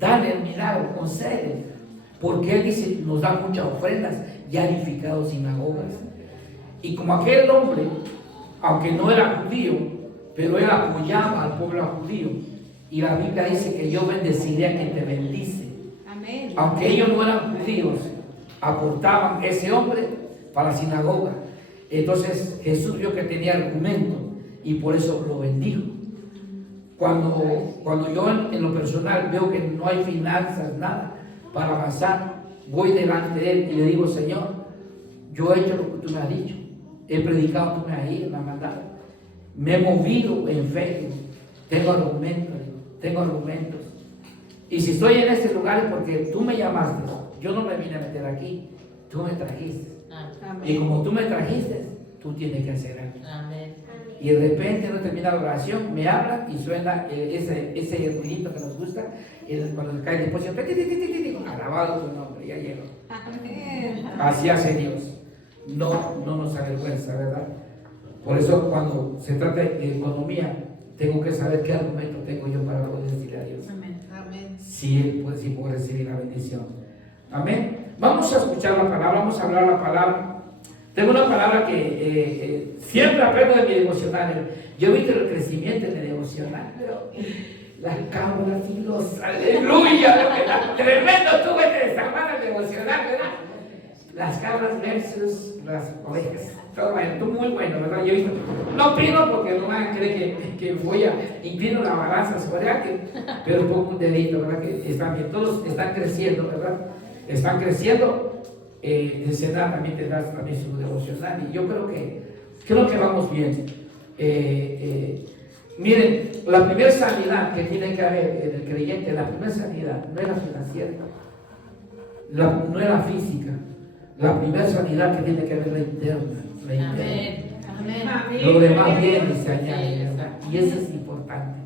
dale el milagro, concede. Porque Él dice, nos da muchas ofrendas y ha edificado sinagogas. Y como aquel hombre, aunque no era judío, pero él apoyaba al pueblo judío. Y la Biblia dice que yo bendeciré a quien te bendice. Amén. Aunque ellos no eran judíos, aportaban ese hombre para la sinagoga. Entonces Jesús vio que tenía argumento y por eso lo bendijo. Cuando yo en lo personal veo que no hay finanzas, nada para avanzar, voy delante de Él y le digo, Señor, yo he hecho lo que tú me has dicho, he predicado, tú me has ido, me has mandado, me he movido en fe, tengo argumentos, y si estoy en este lugar es porque tú me llamaste, yo no me vine a meter aquí, tú me trajiste. Amén. Y como tú me trajiste, tú tienes que hacer algo. Amén. Y de repente no termina la oración, me hablan y suena ese ruidito que nos gusta, cuando se cae el depósito, alabado tu nombre, ya llegó. Amén. Así hace Dios. No nos avergüenza, ¿verdad? Por eso cuando se trata de economía, tengo que saber qué argumento tengo yo para poder decirle a Dios. Amén. Amén. Si puedo recibir la bendición. Amén. Vamos a escuchar la palabra, vamos a hablar la palabra. Tengo una palabra que siempre aprendo de mi devocional. Yo he visto el crecimiento en el devocional, pero las cabras y los aleluya, tremendo tuve que desarmar el devocional, ¿verdad? Las cabras versus las ovejas. Todo bueno, muy bueno, ¿verdad? Yo no opino porque no van a creer que voy a inclino la balanza sobre alguien, pero pongo un dedito, ¿verdad? Que están bien, todos están creciendo, ¿verdad? Están creciendo. El Senado también tendrá también su devocional y yo creo que vamos bien. Miren, la primera sanidad que tiene que haber en el creyente, la primera sanidad no es la financiera, no es la física, la primera sanidad que tiene que haber es la interna. Amén. Amén. Lo demás viene y se añade, ¿verdad? Y eso es importante.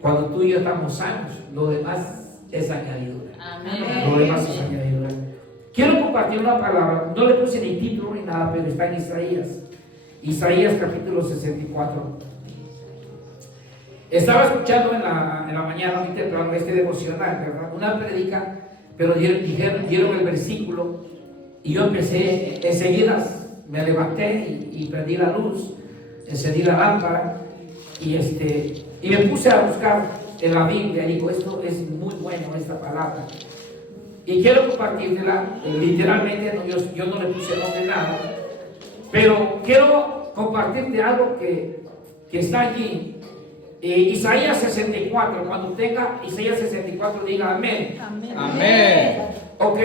Cuando tú y yo estamos sanos, lo demás es añadidura. Amén. Lo demás es añadidura. Quiero compartir una palabra, no le puse ni título ni nada, pero está en Isaías. Isaías capítulo 64. Estaba escuchando en la mañana muy temprano este devocional, ¿verdad? Una predica, pero dieron el versículo y yo empecé, enseguida me levanté y prendí la luz, encendí la lámpara y me puse a buscar en la Biblia y digo, esto es muy bueno, esta palabra. Y quiero compartirla, literalmente, yo no le puse nombre nada, pero quiero compartirte algo que está allí. Isaías 64, cuando tenga Isaías 64, diga amén. Amén. Amén. Ok,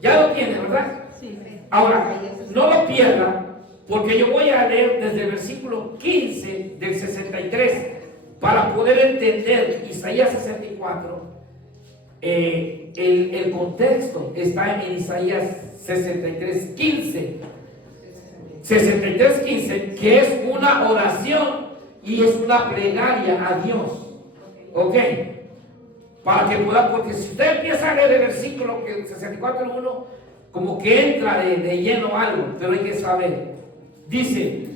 ya lo tiene, ¿verdad? Sí. Ahora, no lo pierda, porque yo voy a leer desde el versículo 15 del 63 para poder entender Isaías 64. El contexto está en Isaías 63:15, que es una oración y es una plegaria a Dios. Ok, para que pueda, porque si usted empieza a leer el versículo que 64:1, como que entra de lleno algo, pero hay que saber. Dice: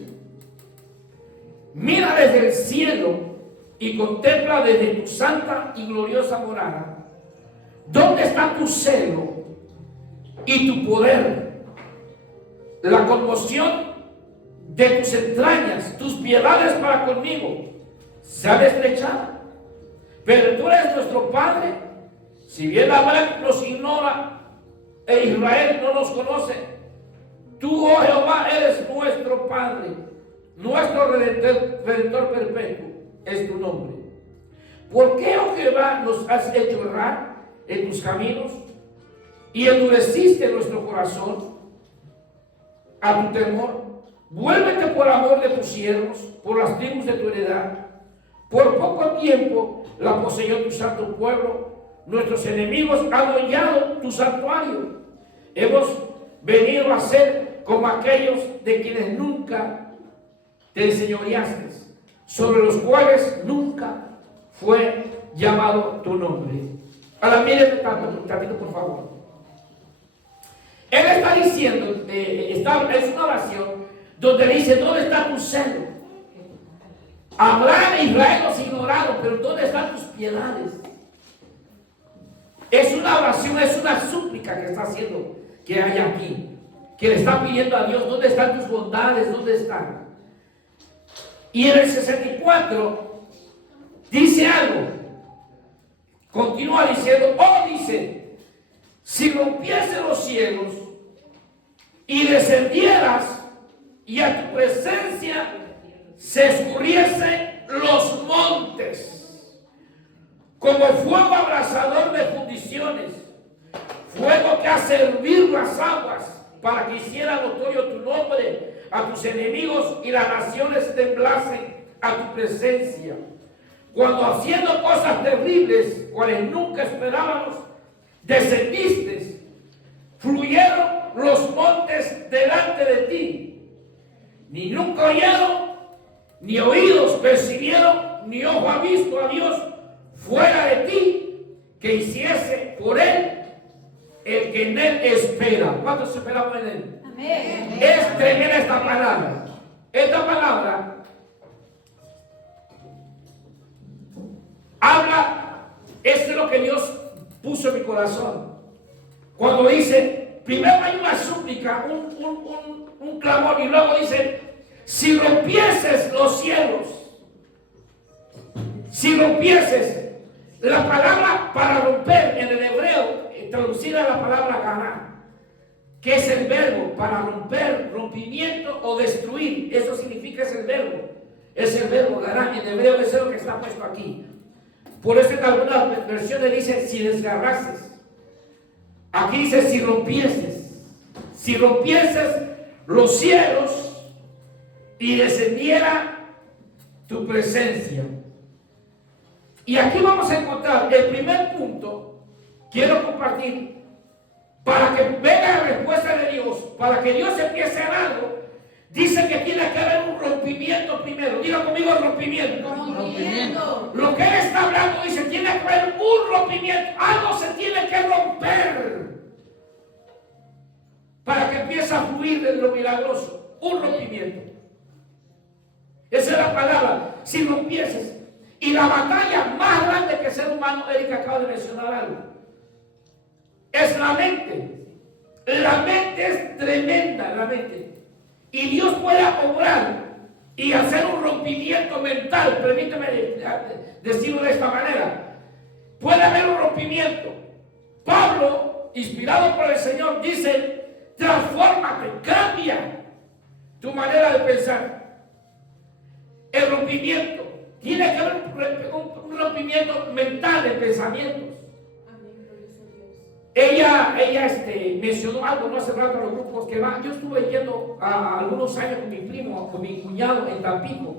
mira desde el cielo y contempla desde tu santa y gloriosa morada. ¿Dónde está tu celo y tu poder? La conmoción de tus entrañas, tus piedades para conmigo se han estrechado. Pero tú eres nuestro Padre. Si bien Abraham nos ignora e Israel no nos conoce, tú, oh Jehová, eres nuestro Padre, nuestro Redentor perpetuo es tu nombre. ¿Por qué, oh Jehová, nos has hecho errar en tus caminos y endureciste nuestro corazón a tu temor? Vuélvete por amor de tus siervos, por las tribus de tu heredad. Por poco tiempo la poseyó tu santo pueblo. Nuestros enemigos han hollado tu santuario. Hemos venido a ser como aquellos de quienes nunca te enseñoreaste, sobre los cuales nunca fue llamado tu nombre. Ahora miren tantito, por favor. Él está diciendo, es una oración donde le dice: ¿dónde está tu celo? Abraham e Israel los ignoraron, pero ¿dónde están tus piedades? Es una oración, es una súplica que está haciendo, que hay aquí. Que le está pidiendo a Dios, ¿dónde están tus bondades? ¿Dónde están? Y en el 64 dice algo. Continúa diciendo, dice, si rompiese los cielos y descendieras y a tu presencia se escurriesen los montes, como fuego abrasador de fundiciones, fuego que hace hervir las aguas, para que hiciera notorio tu nombre a tus enemigos y las naciones temblasen a tu presencia. Cuando haciendo cosas terribles, cuales nunca esperábamos, descendiste, fluyeron los montes delante de ti. Ni nunca oyeron, ni oídos percibieron, ni ojo ha visto a Dios fuera de ti, que hiciese por él el que en él espera. ¿Cuántos esperamos en él? Amén. Es tremenda esta palabra. Esta palabra habla, esto es lo que Dios puso en mi corazón. Cuando dice, primero hay una súplica, un clamor, y luego dice, si rompieses los cielos, si rompieses, la palabra para romper en el hebreo, traducida a la palabra ganar, que es el verbo para romper, rompimiento o destruir. Eso significa, es el verbo ganar. En hebreo eso es lo que está puesto aquí. Por eso en algunas versiones dice si desgarrases. Aquí dice si rompieses los cielos y descendiera tu presencia. Y aquí vamos a encontrar el primer punto. Quiero compartir para que venga la respuesta de Dios, para que Dios empiece a hacer algo. Dice que tiene que haber un rompimiento primero. Diga conmigo rompimiento. Rompimiento. Lo que él está hablando dice, tiene que haber un rompimiento. Algo se tiene que romper para que empiece a fluir de lo milagroso. Un rompimiento. Esa es la palabra. Si rompieses. Y la batalla más grande que el ser humano, Erika acaba de mencionar algo, es la mente. La mente es tremenda, la mente. Y Dios puede obrar y hacer un rompimiento mental. Permíteme decirlo de esta manera. Puede haber un rompimiento. Pablo, inspirado por el Señor, dice, transfórmate, cambia tu manera de pensar. El rompimiento. Tiene que haber un rompimiento mental de pensamientos. Ella mencionó algo no hace rato a los grupos que van. Yo estuve yendo a algunos años con mi primo, con mi cuñado en Tampico.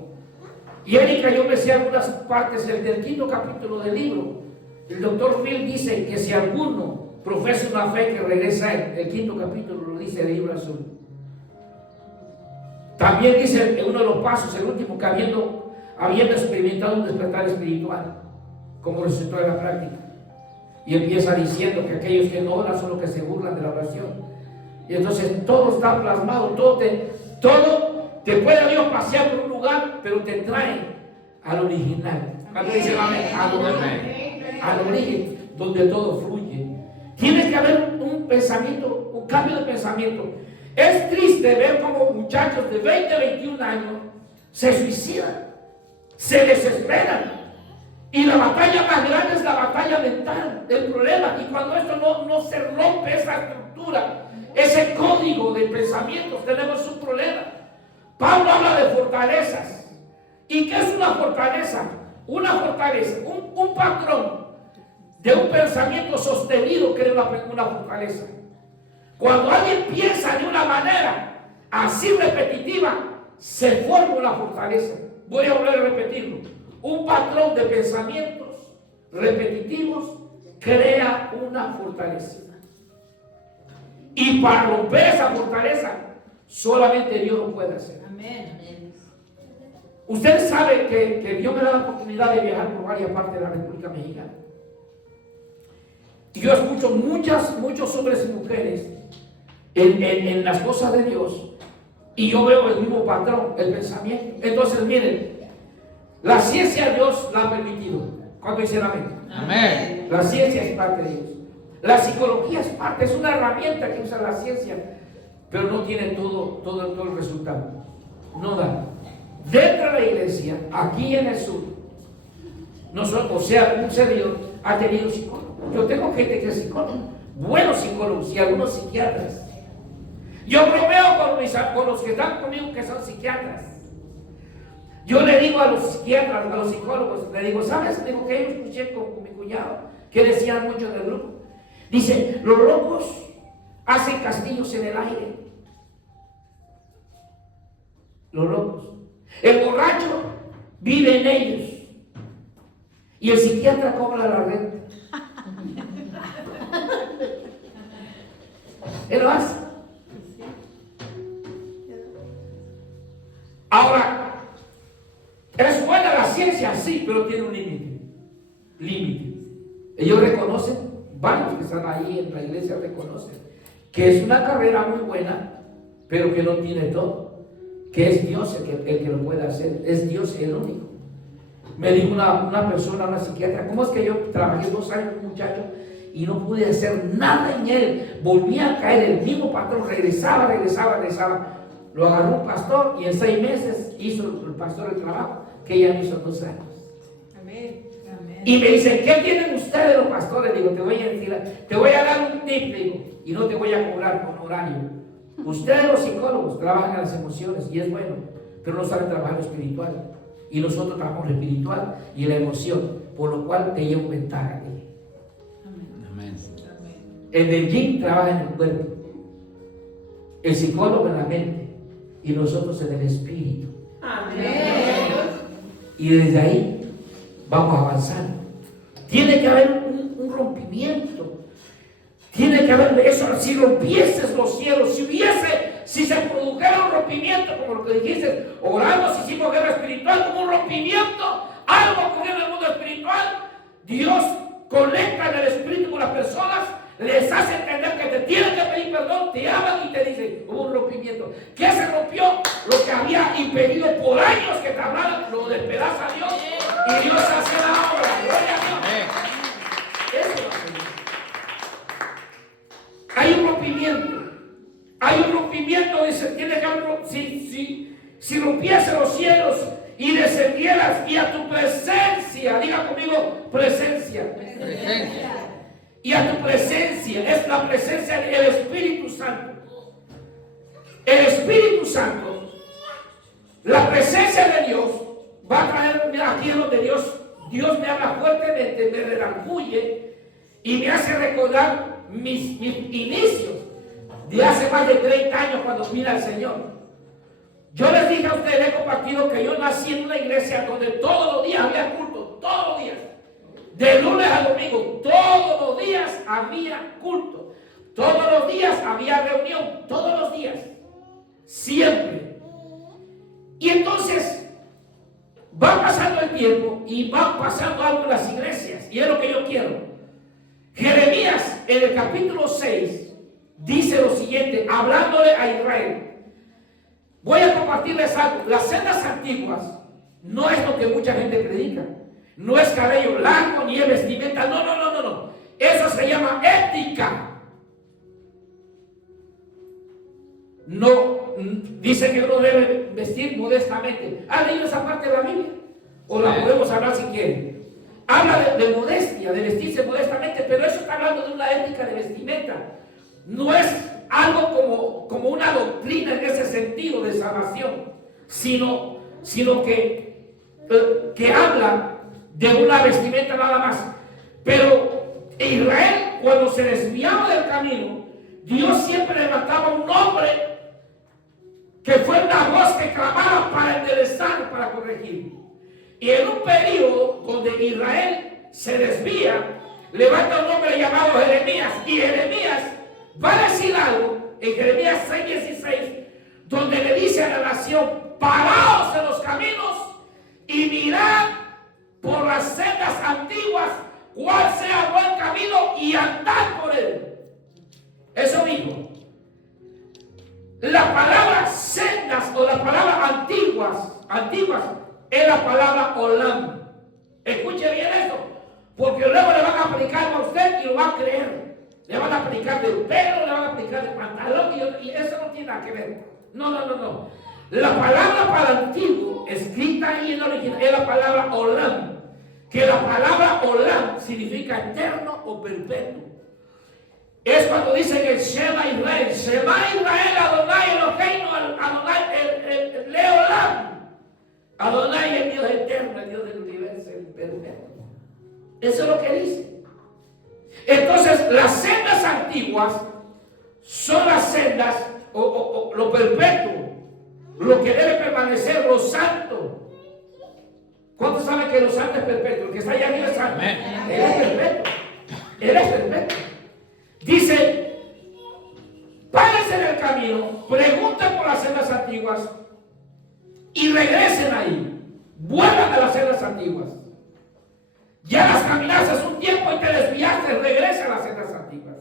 Y Erika, yo me sé algunas partes del quinto capítulo del libro. El doctor Phil dice que si alguno profesa una fe que regresa a él, el quinto capítulo lo dice el libro azul. También dice en uno de los pasos, el último, que habiendo experimentado un despertar espiritual como resultado de la práctica. Y empieza diciendo que aquellos que no oran son los que se burlan de la oración. Y entonces todo está plasmado, todo te puede Dios pasear por un lugar, pero te trae al original. Cuando dice amén, al origen, donde todo fluye. Tiene que haber un pensamiento, un cambio de pensamiento. Es triste ver cómo muchachos de 20, 21 años se suicidan, se desesperan. Y la batalla más grande es la batalla mental del problema. Y cuando esto no se rompe, esa estructura, ese código de pensamientos, tenemos un problema. Pablo habla de fortalezas. ¿Y qué es una fortaleza? Una fortaleza, un patrón de un pensamiento sostenido que es una fortaleza. Cuando alguien piensa de una manera así repetitiva, se forma una fortaleza. Voy a volver a repetirlo. Un patrón de pensamientos repetitivos crea una fortaleza. Y para romper esa fortaleza, solamente Dios lo puede hacer. Amén. Usted sabe que Dios me da la oportunidad de viajar por varias partes de la República Mexicana. Y yo escucho muchos hombres y mujeres en las cosas de Dios. Y yo veo el mismo patrón, el pensamiento. Entonces, miren, la ciencia Dios la ha permitido. ¿Cuánto dicen amén? Amén. La ciencia es parte de Dios. La psicología es parte, es una herramienta que usa la ciencia, pero no tiene todo el resultado. No da. Dentro de la iglesia, aquí en el sur, nosotros, o sea, un servidor ha tenido psicólogos. Yo tengo gente que es psicólogo, buenos psicólogos y algunos psiquiatras. Yo bromeo con los que están conmigo que son psiquiatras. Yo le digo a los psiquiatras, a los psicólogos, le digo, ¿sabes? Digo que yo escuché con mi cuñado que decían mucho del grupo. Dice, los locos hacen castillos en el aire. Los locos. El borracho vive en ellos. Y el psiquiatra cobra la renta. Él lo hace. Ahora, es buena la ciencia, sí, pero tiene un límite. Ellos reconocen, varios que están ahí en la iglesia reconocen, que es una carrera muy buena, pero que no tiene todo. Que es Dios el que lo puede hacer. Es Dios el único. Me dijo una persona, una psiquiatra, ¿cómo es que yo trabajé 2 años con un muchacho y no pude hacer nada en él? Volvía a caer el mismo patrón, regresaba. Lo agarró un pastor y en 6 meses hizo el pastor el trabajo que ella hizo 2 años. Amén. Y me dicen, ¿qué tienen ustedes los pastores? Digo, te voy a dar un tip, digo, y no te voy a cobrar con horario. Ustedes los psicólogos trabajan en las emociones y es bueno, pero no saben trabajar lo espiritual. Y nosotros trabajamos lo espiritual y la emoción, por lo cual te llevo ventaja. Amén. El del gym trabaja en el cuerpo, el psicólogo en la mente y nosotros en el espíritu. Amén. Y desde ahí vamos avanzando. Tiene que haber un rompimiento. Tiene que haber eso. Si rompieses los cielos, si se produjera un rompimiento, como lo que dijiste, oramos, hicimos guerra espiritual, como un rompimiento, algo ocurrió en el mundo espiritual, Dios conecta en el espíritu con las personas, les hace entender que te tienen que pedir perdón, te aman y te dicen, hubo un rompimiento. ¿Qué se rompió? Lo que había impedido por años que te hablaran, lo despedaza Dios y Dios hace la obra. Gloria a Dios. Eso es lo que Dios. Hay un rompimiento, dice, tiene que haber, si rompiese los cielos y descendieras y a tu presencia, diga conmigo, presencia. Y a tu presencia, es la presencia del Espíritu Santo. El Espíritu Santo, la presencia de Dios, va a traer, mira, aquí es donde Dios me habla fuertemente, me redarguye y me hace recordar mis inicios de hace más de 30 años cuando vine al Señor. Yo les dije a ustedes, he compartido que yo nací en una iglesia donde todos los días había culto, todos los días. De lunes a domingo, todos los días había culto. Todos los días había reunión, todos los días. Siempre. Y entonces, va pasando el tiempo y va pasando algo en las iglesias. Y es lo que yo quiero. Jeremías, en el capítulo 6, dice lo siguiente, hablándole a Israel. Voy a compartirles algo. Las sendas antiguas no es lo que mucha gente predica. No es cabello largo ni es vestimenta. No. Eso se llama ética. No, dice que uno debe vestir modestamente. ¿Han leído esa parte de la Biblia? O la podemos hablar si quieren. Habla de modestia, de vestirse modestamente, pero eso está hablando de una ética de vestimenta. No es algo como una doctrina en ese sentido de salvación, sino que habla de una vestimenta nada más. Pero Israel, cuando se desviaba del camino, Dios siempre levantaba un hombre que fue una voz que clamaba para enderezar, para corregir. Y en un periodo donde Israel se desvía, levanta un hombre llamado Jeremías. Y Jeremías va a decir algo en Jeremías 6:16, donde le dice a la nación, paraos en los caminos y mirad por las sendas antiguas cuál sea buen camino y andad por él. Eso dijo. La palabra sendas o la palabra antiguas es la palabra olam. Escuche bien eso, porque luego le van a aplicar a usted y lo va a creer. a predicar de pelo, le van a predicar de pantalón, y eso no tiene nada que ver. No. La palabra para antiguo, escrita ahí en el original, es la palabra olam, que la palabra olam significa eterno o perpetuo. Es cuando dicen el Shema Israel, Adonai Eloheinu, Adonai Leolam. Adonai es el Dios eterno, el Dios del universo, el perpetuo. Eso es lo que dice. Entonces, las sendas antiguas son las sendas, o lo perpetuo, lo que debe permanecer, lo santo. ¿Cuántos saben que lo santo es perpetuo? El que está allá arriba es santo. Él es perpetuo. Él es perpetuo. Dice, párense en el camino, pregunten por las sendas antiguas y regresen ahí. Vuelvan a las sendas antiguas. Ya las caminaste un tiempo y te desviaste, regresa a las sendas antiguas.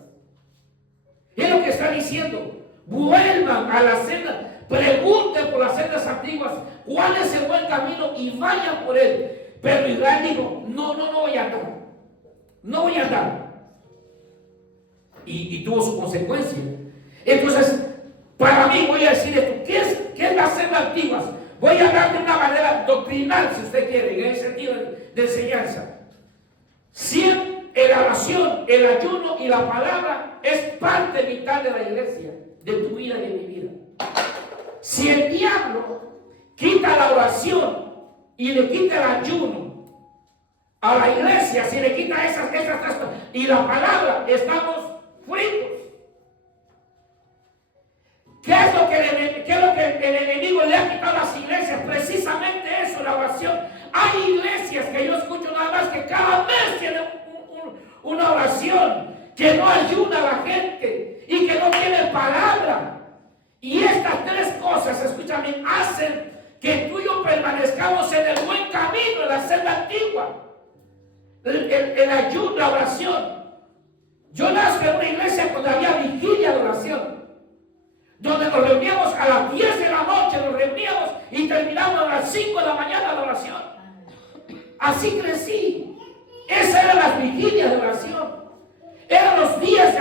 Es lo que está diciendo. Vuelvan a las sendas, pregunten por las sendas antiguas cuál es el buen camino y vayan por él. Pero Israel dijo, no voy a andar. No voy a andar. Y tuvo su consecuencia. Entonces, para mí voy a decir esto. ¿Qué es las sendas antiguas? Voy a hablar de una manera doctrinal, si usted quiere, en el sentido de enseñanza. Si la oración, el ayuno y la palabra es parte vital de la iglesia, de tu vida y de mi vida. Si el diablo quita la oración y le quita el ayuno a la iglesia, si le quita esas tres cosas y la palabra, estamos fritos. ¿Qué es lo que el enemigo le ha quitado a las iglesias? Precisamente eso, la oración. Hay iglesias que yo escucho nada más que cada mes tienen una oración que no ayuda a la gente y que no tiene palabra. Y estas tres cosas, escúchame, hacen que tú y yo permanezcamos en el buen camino, en la senda antigua. El ayuno, la oración. Yo nazco en una iglesia cuando había vigilia de oración, donde nos reuníamos a las 10 de la noche, nos reuníamos y terminábamos a las 5 de la mañana la oración. Así crecí. Esas eran las vigilias de oración. Eran los días de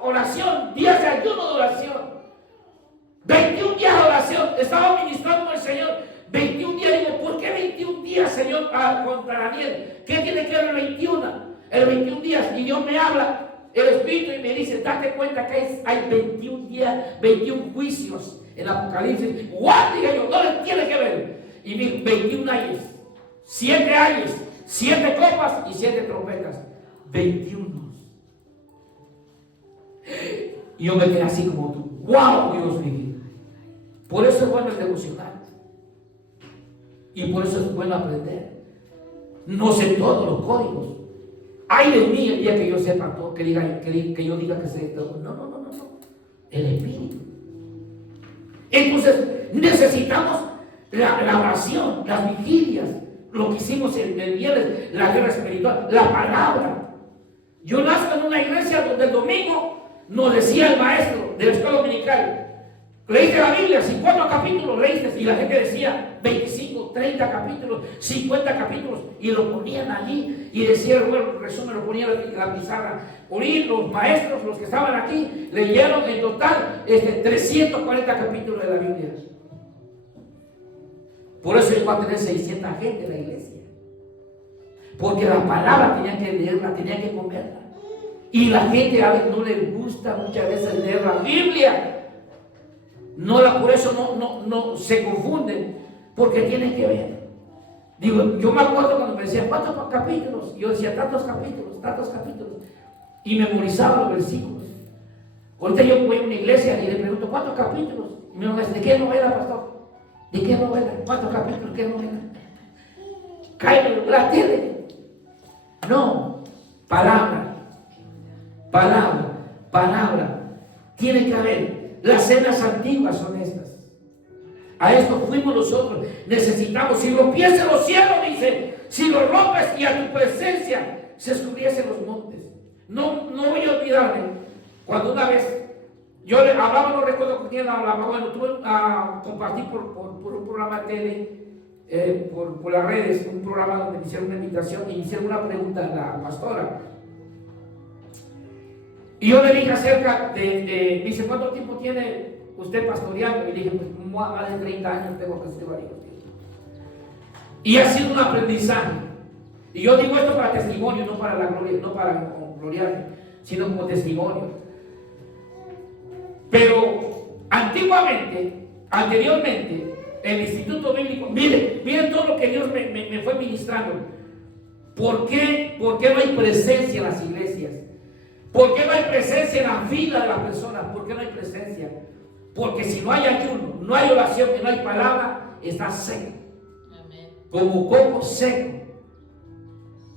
oración, días de ayuno de oración. 21 días de oración. Estaba ministrando con el Señor. 21 días. Digo, ¿por qué 21 días, Señor, contra Daniel? ¿Qué tiene que ver el 21? El 21 días. Y Dios me habla, el Espíritu, y me dice, date cuenta que hay 21 días, 21 juicios en Apocalipsis. ¿What? Diga yo, no le tiene que ver. Y me dijo, 21 años, 7 años, 7 copas y 7 trompetas. 21. Y yo me quedé así como tú. ¡Wow, Dios mío! Por eso es bueno el devocional. Y por eso es bueno aprender. No sé todos los códigos. Ay de mí el día que yo sepa todo, que yo diga que sé todo. No. El Espíritu. Entonces necesitamos la oración, las vigilias, lo que hicimos el viernes, la guerra espiritual, la palabra. Yo nazco en una iglesia donde el domingo nos decía el maestro de la escuela dominical, leíste la Biblia, 50 capítulos leíste, y la gente decía 25, 30 capítulos, 50 capítulos, y lo ponían allí, y decía el resumen, lo ponían en la pizarra. Oí los maestros, los que estaban aquí, leyeron en total 340 capítulos de la Biblia. Por eso iba a tener 600 gente en la iglesia, porque la palabra tenían que leerla, tenían que comerla. Y la gente a veces no le gusta muchas veces leer la Biblia. Por eso no se confunden, porque tienen que ver. Digo, yo me acuerdo cuando me decían, ¿cuántos capítulos? Yo decía, tantos capítulos. Y memorizaba los versículos. Ahorita yo voy a una iglesia y le pregunto, ¿cuántos capítulos? Y me dicen, ¿de qué novela, pastor? ¿De qué novela? ¿Cuántos capítulos? ¿Qué novela? Cállate, la tele. No, palabra. Tiene que haber. Las cenas antiguas son estas. A esto fuimos nosotros. Necesitamos, si rompiese los cielos, dice, si los rompes y a tu presencia se escurriesen los montes. No voy a olvidarme cuando una vez yo le hablaba, no recuerdo con quién hablaba, bueno, tuve a compartir por un programa de tele, por las redes, un programa donde me hicieron una invitación y me hicieron una pregunta a la pastora. Y yo le dije acerca dice, ¿cuánto tiempo tiene usted pastoreando? Y le dije, pues más de 30 años tengo que ser varios. Y ha sido un aprendizaje. Y yo digo esto para testimonio, no para la gloria, no para gloriarme, sino como testimonio. Pero anteriormente, el Instituto Bíblico, miren todo lo que Dios me fue ministrando. ¿Por qué no hay presencia en las iglesias? ¿Por qué no hay presencia en la vida de las personas? ¿Por qué no hay presencia? Porque si no hay ayuno, no hay oración y no hay palabra, está seco. Amén. Como coco seco.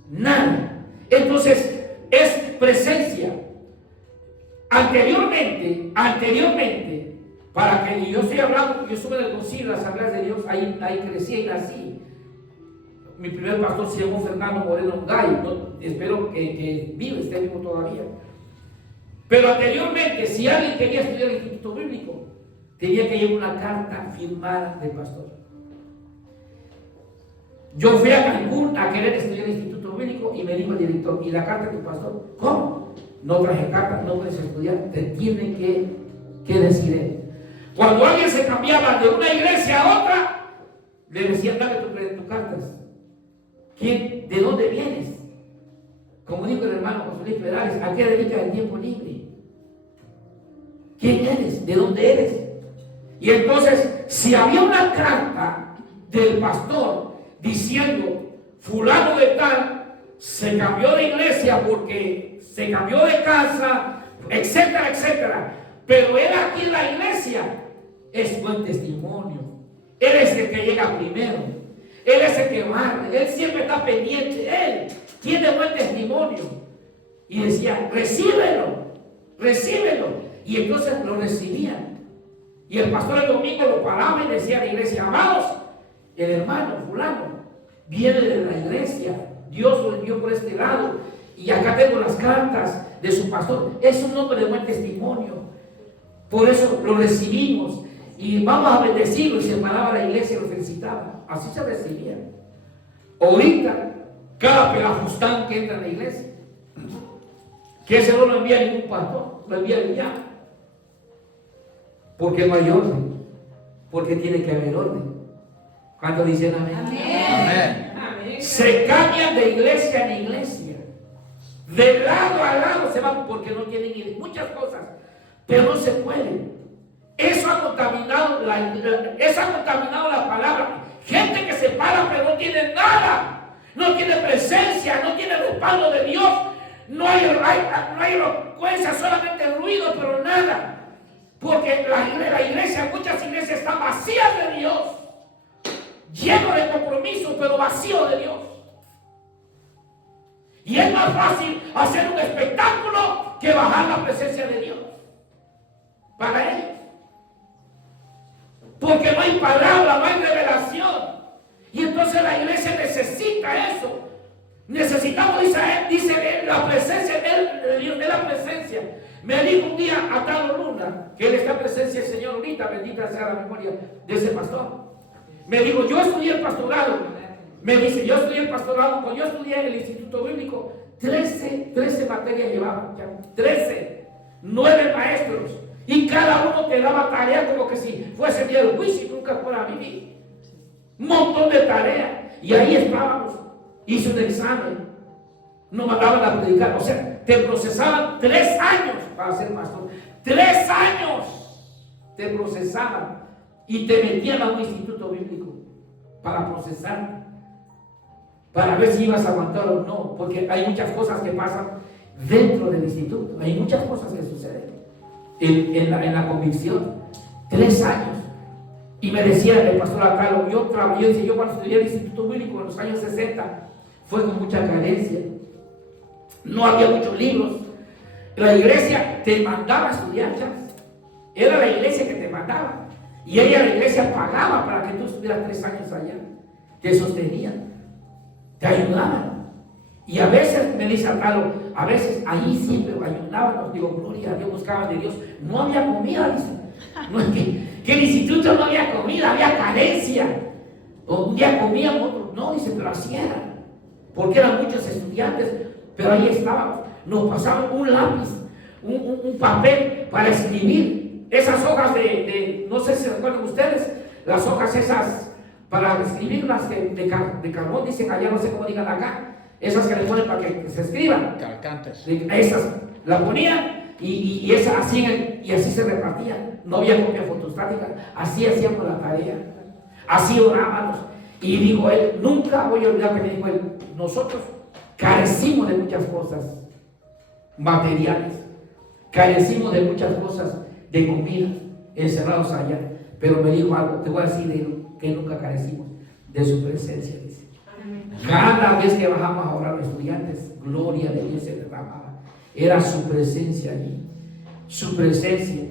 Nada. Entonces, es presencia. Anteriormente, para que yo estoy hablando, yo estuve en el concilio de las Asambleas de Dios, ahí crecí y nací. Mi primer pastor se llamó Fernando Moreno Gay, espero que vive, esté vivo todavía. Pero anteriormente, si alguien quería estudiar el Instituto Bíblico, tenía que llevar una carta firmada del pastor. Yo fui a Cancún a querer estudiar el Instituto Bíblico y me dijo el director, ¿y la carta del pastor? ¿Cómo? No traje carta, no puedes estudiar, te tiene que decir él. Cuando alguien se cambiaba de una iglesia a otra, le decían, dame tus cartas. ¿Quién? ¿De dónde vienes? Como dijo el hermano José Luis Perales, ¿a qué dedicas el tiempo libre? ¿Quién eres? ¿De dónde eres? Y entonces, si había una carta del pastor diciendo, fulano de tal, se cambió de iglesia porque se cambió de casa, etcétera, etcétera, pero él aquí en la iglesia es buen testimonio. Él es el que llega primero. Él es el que barre, él siempre está pendiente, él tiene buen testimonio. Y decía, recíbelo. Y entonces lo recibían. Y el pastor el domingo lo paraba y decía a la iglesia, amados, el hermano fulano viene de la iglesia, Dios lo envió por este lado, y acá tengo las cartas de su pastor. Es un hombre de buen testimonio. Por eso lo recibimos. Y vamos a bendecirlo, y se paraba la iglesia y lo felicitaba. Así se recibía. Ahorita, cada pelafustán que entra en la iglesia, que ese no lo envía ningún pastor, lo envía el ya. Porque no hay orden. Porque tiene que haber orden. ¿Cuántos dicen amén? Amén. Amén. Se cambian de iglesia en iglesia. De lado a lado se van porque no tienen idea. Muchas cosas. Pero no se puede. Eso ha contaminado la palabra. Gente que se para pero no tiene nada. No tiene presencia, no tiene respaldo de Dios. No hay elocuencia, solamente ruido, pero nada. Porque la iglesia, muchas iglesias están vacías de Dios. Lleno de compromiso, pero vacío de Dios. Y es más fácil hacer un espectáculo que bajar la presencia de Dios para ellos. Porque no hay palabra, no hay revelación. Y entonces la iglesia necesita eso. Necesitamos, dice la presencia de Dios, de la presencia. Me dijo un día a Talo Luna, que él está en presencia del Señor ahorita, bendita sea la memoria de ese pastor. Me dijo, yo estudié el pastorado. Me dice, yo estudié el pastorado, cuando yo estudié en el Instituto Bíblico, 13 materias llevaba, 13, 9 maestros. Y cada uno te daba tarea como que si fuese día del juicio y nunca fuera a vivir. Un montón de tareas. Y ahí estábamos. Hice un examen. Nos mandaban a predicar. O sea, te procesaban 3 años para ser pastor. 3 años te procesaban. Y te metían a un instituto bíblico para procesar. Para ver si ibas a aguantar o no. Porque hay muchas cosas que pasan dentro del instituto. Hay muchas cosas que suceden. En la convicción, 3 años. Y me decía el pastor Acalo, yo cuando estudié el Instituto Bíblico en los años 60, fue con mucha carencia. No había muchos libros. La iglesia te mandaba a estudiar, chas. Era la iglesia que te mandaba. Y la iglesia pagaba para que tú estuvieras 3 años allá. Te sostenían, te ayudaban. Y a veces, me dice Acalo, a veces ahí siempre ayudábamos, digo, gloria a Dios, buscaban de Dios. No había comida, dice. No es que en el instituto no había comida, había carencia. Un día comíamos, otro no, dice, pero así era. Porque eran muchos estudiantes, pero ahí estábamos. Nos pasaban un lápiz, un papel para escribir. Esas hojas no sé si recuerdan ustedes, las hojas esas para escribir, las de carbón, dicen allá, no sé cómo digan acá, esas que le ponen para que se escriban. Calcantes. Esas las ponían y así se repartían. No había copia fotostática, así hacíamos la tarea, así orábamos. Y dijo él, nunca voy a olvidar que me dijo él, nosotros carecimos de muchas cosas materiales, carecimos de muchas cosas de comida, encerrados allá, pero me dijo algo, te voy a decir de él, que nunca carecimos de su presencia, dice. Cada vez que bajamos a orar los estudiantes, gloria de Dios se derramaba, era su presencia allí, su presencia.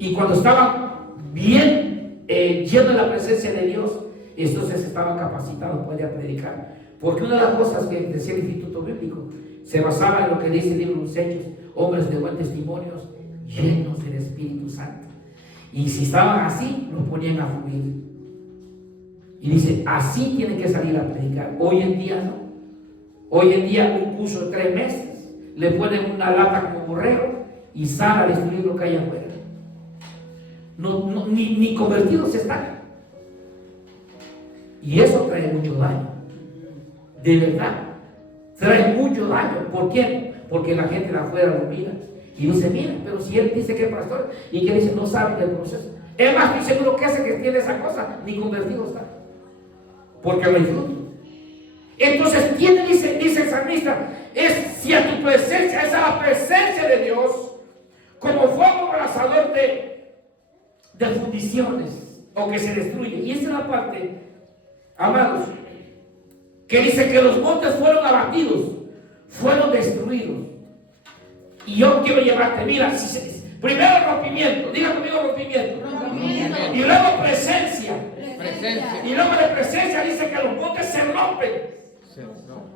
Y cuando estaban bien llenos de la presencia de Dios, entonces estaban capacitados para predicar. Porque una de las cosas que decía el Instituto Bíblico se basaba en lo que dice el libro de los Hechos, hombres de buen testimonio, llenos del Espíritu Santo. Y si estaban así, los ponían a fluir. Y dice, así tienen que salir a predicar. Hoy en día no. Hoy en día un curso de 3 meses, le ponen una lata como borrego y sale a destruir lo que hay afuera. Ni convertidos están. Y eso trae mucho daño. De verdad. Trae mucho daño. ¿Por qué? Porque la gente de afuera lo mira. Y dice, mira, pero si él dice que es pastor y que dice no sabe del proceso. Es más, estoy seguro que ese que tiene esa cosa, ni convertido está. Porque lo influye. Entonces, ¿quién dice el salmista? Es si a tu presencia, es a la presencia de Dios, como fuego abrasador de fundiciones, o que se destruye. Y esa es la parte, amados, que dice que los montes fueron abatidos, fueron destruidos. Y yo quiero llevarte, mira, primero rompimiento, diga conmigo rompimiento. Y luego presencia. Y luego de presencia dice que los montes se rompen.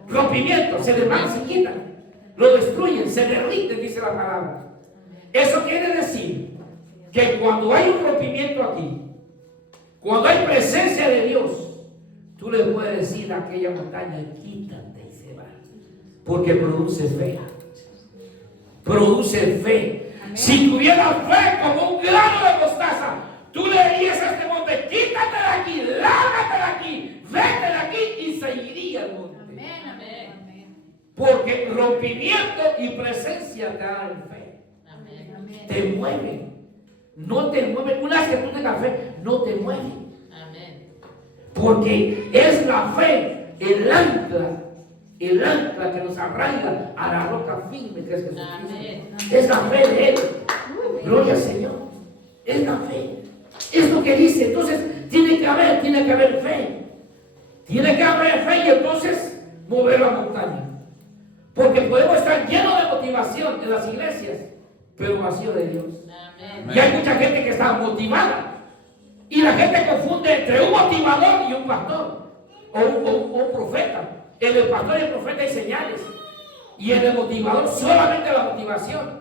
Rompimiento, se desvanecen, se quitan, lo destruyen, se derriten, dice la palabra. Eso quiere decir que cuando hay un rompimiento aquí, cuando hay presencia de Dios, tú le puedes decir a aquella montaña, quítate y se va, porque produce fe. Produce fe. Si tuviera fe como un grano de mostaza, tú le dirías a este monte, quítate de aquí, lárgate de aquí, vete de aquí, y se iría el monte. Porque rompimiento y presencia te dan fe. Te mueven. No te mueven. Una vez que tú tengas fe, no te mueven. Porque es la fe, el ancla que nos arraiga a la roca firme que es Jesucristo. Es la fe de Él. Gloria al Señor. Es la fe. Es lo que dice. Entonces, tiene que haber fe. Tiene que haber fe y entonces mover la montaña. Porque podemos estar llenos de motivación en las iglesias, pero vacío de Dios. Y hay mucha gente que está motivada. Y la gente confunde entre un motivador y un pastor. O un profeta. En el pastor y el profeta hay señales. Y en el motivador solamente la motivación.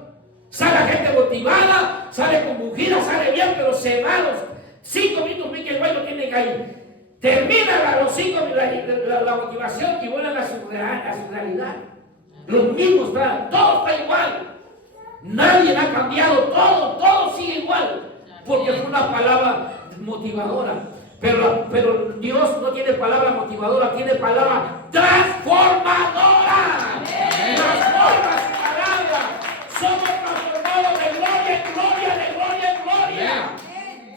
Sale la gente motivada, sale compungida, sale bien, pero se va a los 5 minutos que el lo tienen ahí. Termina los 5 la motivación y vuelven a su realidad. Los mismos están, todo está igual. Nadie ha cambiado, todo sigue igual. Porque fue una palabra motivadora. Pero Dios no tiene palabra motivadora, tiene palabra transformadora. Transforma su palabra. Somos transformados de gloria en gloria, de gloria en gloria.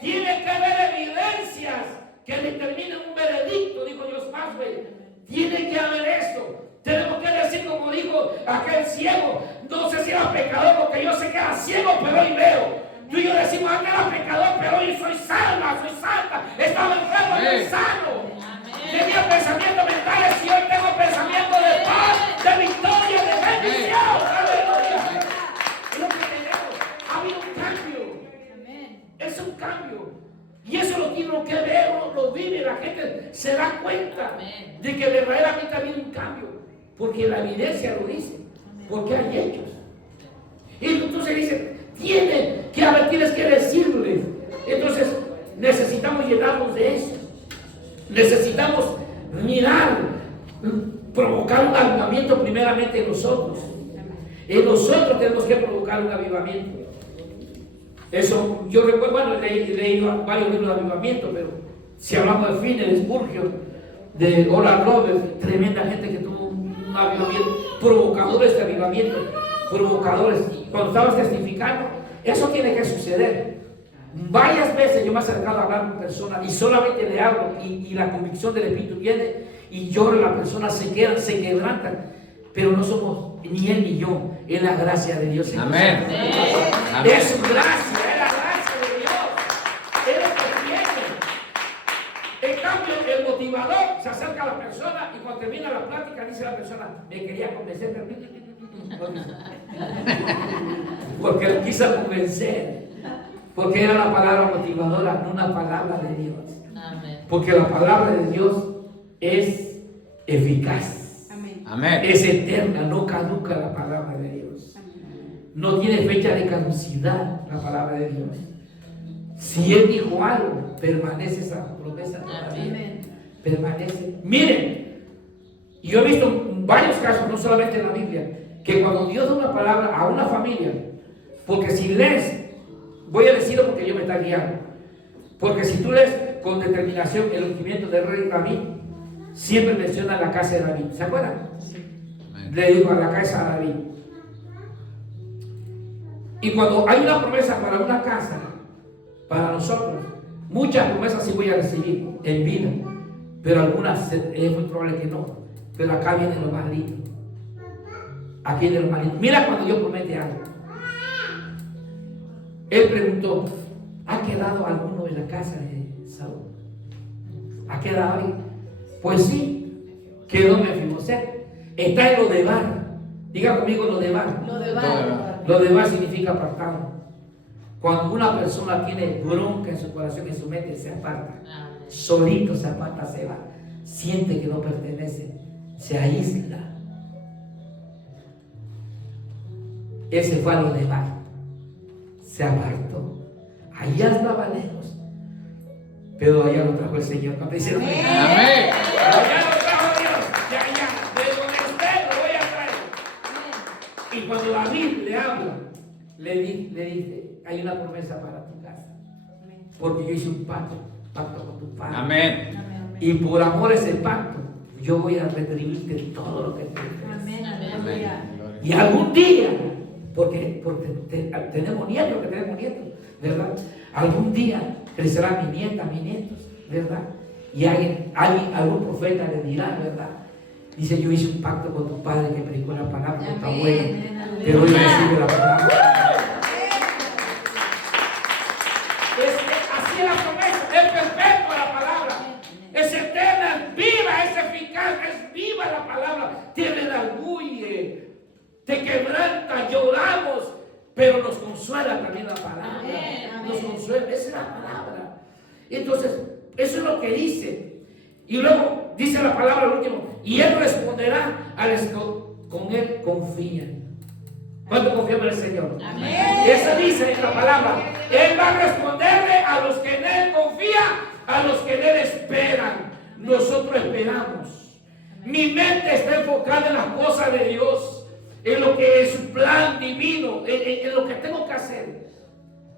Tiene que haber evidencias que determinen un veredicto, dijo Dios Maxwell. Tiene que haber esto. Tenemos que decir, como dijo aquel ciego, no sé si era pecador, porque yo sé que era ciego, pero hoy veo. Tú y yo decimos, aquel era pecador, pero hoy soy salva, soy santa. Estaba enfermo, soy sano. Tenía pensamientos mentales y hoy tengo pensamientos de paz, de victoria, de bendición. Aleluya. Es lo que tenemos. Ha habido un cambio. Es un cambio. Y eso lo tiene que ver, lo vive, la gente se da cuenta de que verdaderamente ha habido un cambio. Porque la evidencia lo dice. Porque hay hechos. Y entonces dice, tienes que decirles. Entonces necesitamos llenarnos de eso. Necesitamos mirar, provocar un avivamiento primeramente en nosotros. Nosotros tenemos que provocar un avivamiento. Eso, yo recuerdo, bueno, he leído varios libros de avivamiento, pero si hablamos de Finney, de Spurgeon, de Oral Roberts, tremenda gente que tuvo un avivamiento, provocadores de avivamiento, provocadores. Cuando estabas testificando, eso tiene que suceder. Varias veces yo me he acercado a hablar con personas y solamente le hablo y la convicción del Espíritu viene y llora, la persona se quebranta, pero no somos ni él ni yo, es la gracia de Dios. Amén. Es su gracia, es la gracia de Dios, es lo que tiene. En cambio, el motivador se acerca a la persona y cuando termina la plática dice la persona, me quería convencer, porque lo quiso convencer. Porque era la palabra motivadora, no una palabra de Dios. Amén. Porque la palabra de Dios es eficaz. Amén. Amén. Es eterna, no caduca la palabra de Dios. Amén. No tiene fecha de caducidad la palabra de Dios. Si Él dijo algo, permanece esa promesa todavía. Amén. Permanece. Miren, yo he visto varios casos, no solamente en la Biblia, que cuando Dios da una palabra a una familia, porque si lees, voy a decirlo porque yo me está guiando. Porque si tú lees con determinación el ungimiento del rey David, siempre menciona la casa de David. ¿Se acuerdan? Sí. Le digo a la casa de David. Y cuando hay una promesa para una casa, para nosotros, muchas promesas sí voy a recibir en vida, pero algunas es muy probable que no. Pero acá viene lo más lindo. Aquí viene lo más lindo. Mira cuando Dios promete algo. Él preguntó, ¿ha quedado alguno en la casa de Saúl? ¿Ha quedado alguien? Pues sí, quedó Mefiboset. Está en Lodebar. Diga conmigo Lodebar. Lodebar. Lodebar significa apartado. Cuando una persona tiene bronca en su corazón y en su mente, se aparta. Solito se aparta, se va. Siente que no pertenece. Se aísla. Ese fue a Lodebar. Se apartó. Allá estaba lejos. Pero allá lo trajo el Señor. Cuando dice, Amén. allá lo trajo Dios. De allá, de donde usted lo voy a traer. Y cuando David le habla, le dice, hay una promesa para tu casa. Porque yo hice un pacto con tu padre. Amén. Y por amor a ese pacto, yo voy a retribuirte todo lo que te hice. Amén. Amén. Y algún día, porque tenemos nietos, ¿verdad? Algún día crecerán mis nietas, mis nietos, ¿verdad? Y algún profeta le dirá, ¿verdad? Dice, yo hice un pacto con tu padre que predicó la palabra con tu abuelo, pero hoy recibe la palabra. Así es la promesa, es perpetua la palabra, es eterna, es viva, es eficaz, es viva la palabra, te redarguye, te quebranta, lloramos, pero nos consuela también la palabra. Nos consuela, esa es la palabra. Entonces, eso es lo que dice. Y luego dice la palabra al último, y Él responderá a los que con Él confían. ¿Cuánto confiamos en el Señor? Amén. Eso dice en la palabra. Él va a responderle a los que en Él confían, a los que en Él esperan. Nosotros esperamos. Mi mente está enfocada en las cosas de Dios, en lo que es su plan divino, en lo que tengo que hacer.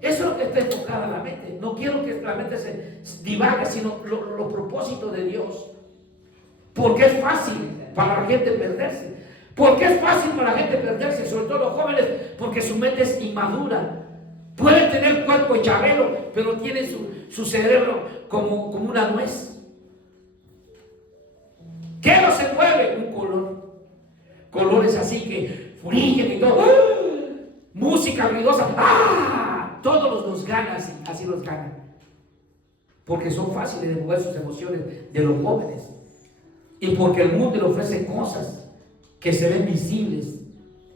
Eso es lo que está enfocada la mente. No quiero que la mente se divague, sino los propósitos de Dios. Porque es fácil para la gente perderse. Porque es fácil para la gente perderse, sobre todo los jóvenes, porque su mente es inmadura. Pueden tener cuerpo de Chabelo, pero tienen su cerebro como una nuez. ¿Qué no se mueve? Un color. Colores así que brillan y todo. ¡Ah! Música ruidosa. ¡Ah! Todos los ganan así los ganan. Porque son fáciles de mover sus emociones de los jóvenes. Y porque el mundo le ofrece cosas que se ven visibles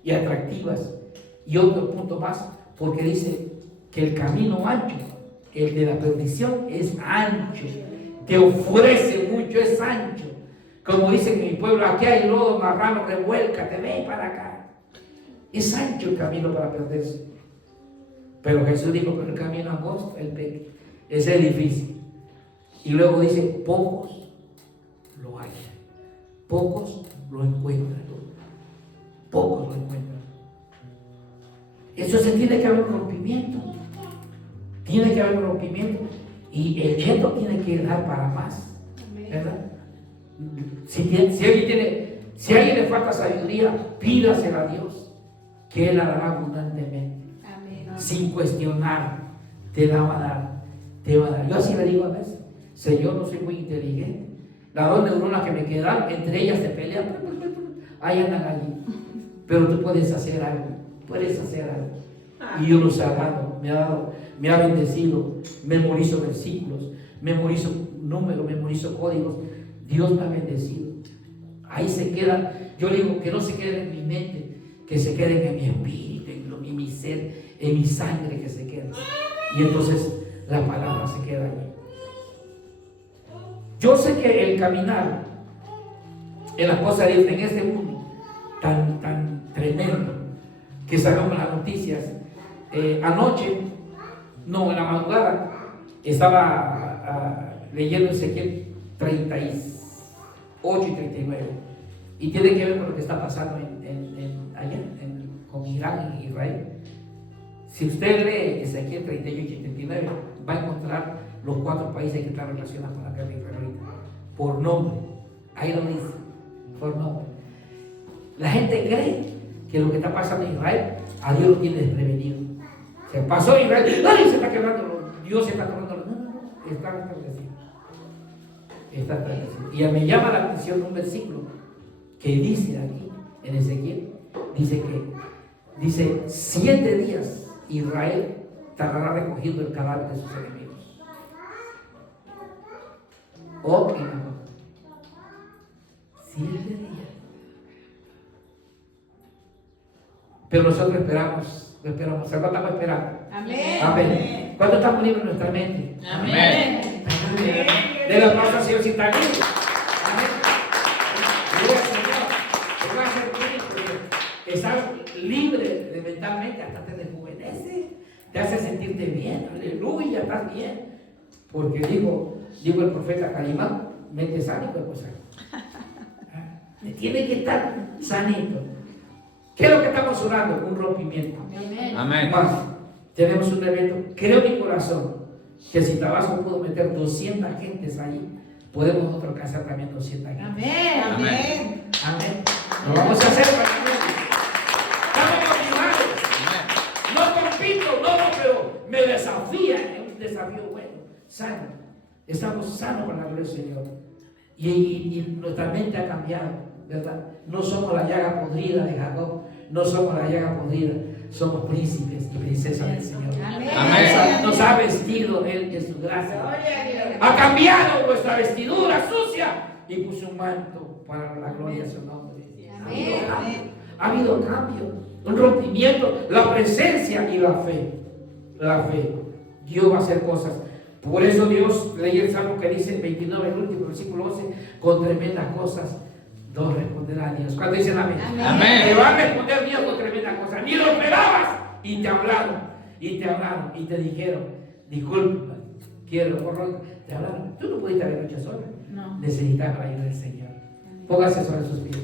y atractivas. Y otro punto más, porque dice que el camino ancho, el de la perdición, es ancho. Te ofrece mucho, es ancho. Como dicen en mi pueblo, aquí hay lodo, marrano, revuélcate, ven para acá. Es ancho el camino para perderse. Pero Jesús dijo, pero el camino angosto, es difícil. Y luego dice, pocos lo hallan. Pocos lo encuentran. Pocos lo encuentran. Eso se tiene que haber un rompimiento. Tiene que haber un rompimiento. Y el cheto tiene que dar para más. ¿Verdad? Si alguien le falta sabiduría, pídasela a Dios, que Él la dará abundantemente. Amén. Sin cuestionar, te la va a dar. Te va a dar. Yo así le digo a veces: Señor, no soy muy inteligente. Las 2 neuronas que me quedan, entre ellas se pelean. Ahí andan allí. Pero tú puedes hacer algo. Puedes hacer algo. Y yo los he dado, me ha bendecido. Memorizo versículos, memorizo números, memorizo códigos. Dios me ha bendecido. Ahí se quedan. Yo digo que no se queden en mi mente, que se queden en mi espíritu, en mi ser, en mi sangre, que se queden. Y entonces la palabra se queda allí. Yo sé que el caminar en las cosas de Dios, en este mundo tan tremendo, que sacamos las noticias, anoche, no, en la madrugada, estaba leyendo Ezequiel 38 y 39, y tiene que ver con lo que está pasando allá con Irán y Israel. Si usted lee Ezequiel 38 y 39, va a encontrar los 4 países que están relacionados con la guerra israelita, por nombre. Ahí lo dice, por nombre. La gente cree que lo que está pasando en Israel, a Dios lo tiene desprevenido. Se pasó Israel, ¡ay! Se está quebrando, Dios se está quebrando. No, está establecido. Está establecido. Y me llama la atención un versículo que dice aquí, en Ezequiel, dice 7 días Israel estará recogiendo el cadáver de sus enemigos. Oh, 7 días. Pero nosotros esperamos, ¿cuánto estamos esperando? Amén. Amén. ¿Cuánto estamos libres en nuestra mente? Amén. Amén. De la paz al Señor si está libre. Amén. Gloria al Señor. Te va a hacer bien, porque estar libre mentalmente hasta te rejuvenece, te hace sentirte bien. Aleluya, estás bien. Porque dijo el profeta Calimán, mente sana y cuerpo sano. Tiene que estar sanito. ¿Qué es lo que estamos orando? Un rompimiento. Amén. Más, tenemos un evento. Creo en mi corazón que si Tabasco pudo meter 200 gentes allí, podemos nosotros alcanzar también 200 gentes. Amén. Amén. Amén. Lo vamos a hacer para que estamos motivados. No compito, no, pero me desafía. Es un desafío bueno, sano. Estamos sanos para la gloria del Señor. Y nuestra mente ha cambiado, ¿verdad? No somos la llaga podrida de Jacob, no somos la llaga podrida, somos príncipes y princesas del Señor. Amén. Nos ha vestido Él en su gracia, ha cambiado nuestra vestidura sucia y puso un manto para la gloria de su nombre. Ha habido cambio, un rompimiento, la presencia y la fe. La fe. Dios va a hacer cosas. Por eso Dios, leí el Salmo que dice 29, el último versículo 11, con tremendas cosas Dios responderá a Dios. Cuando dicen amén, Amén. te va a responder Dios con tremenda cosa. Ni lo esperabas. Y te hablaron, y te dijeron, disculpa, quiero, te hablaron. Tú no pudiste haber hecho sola. No. Necesitas la ayuda del Señor. Póngase sobre sus pies.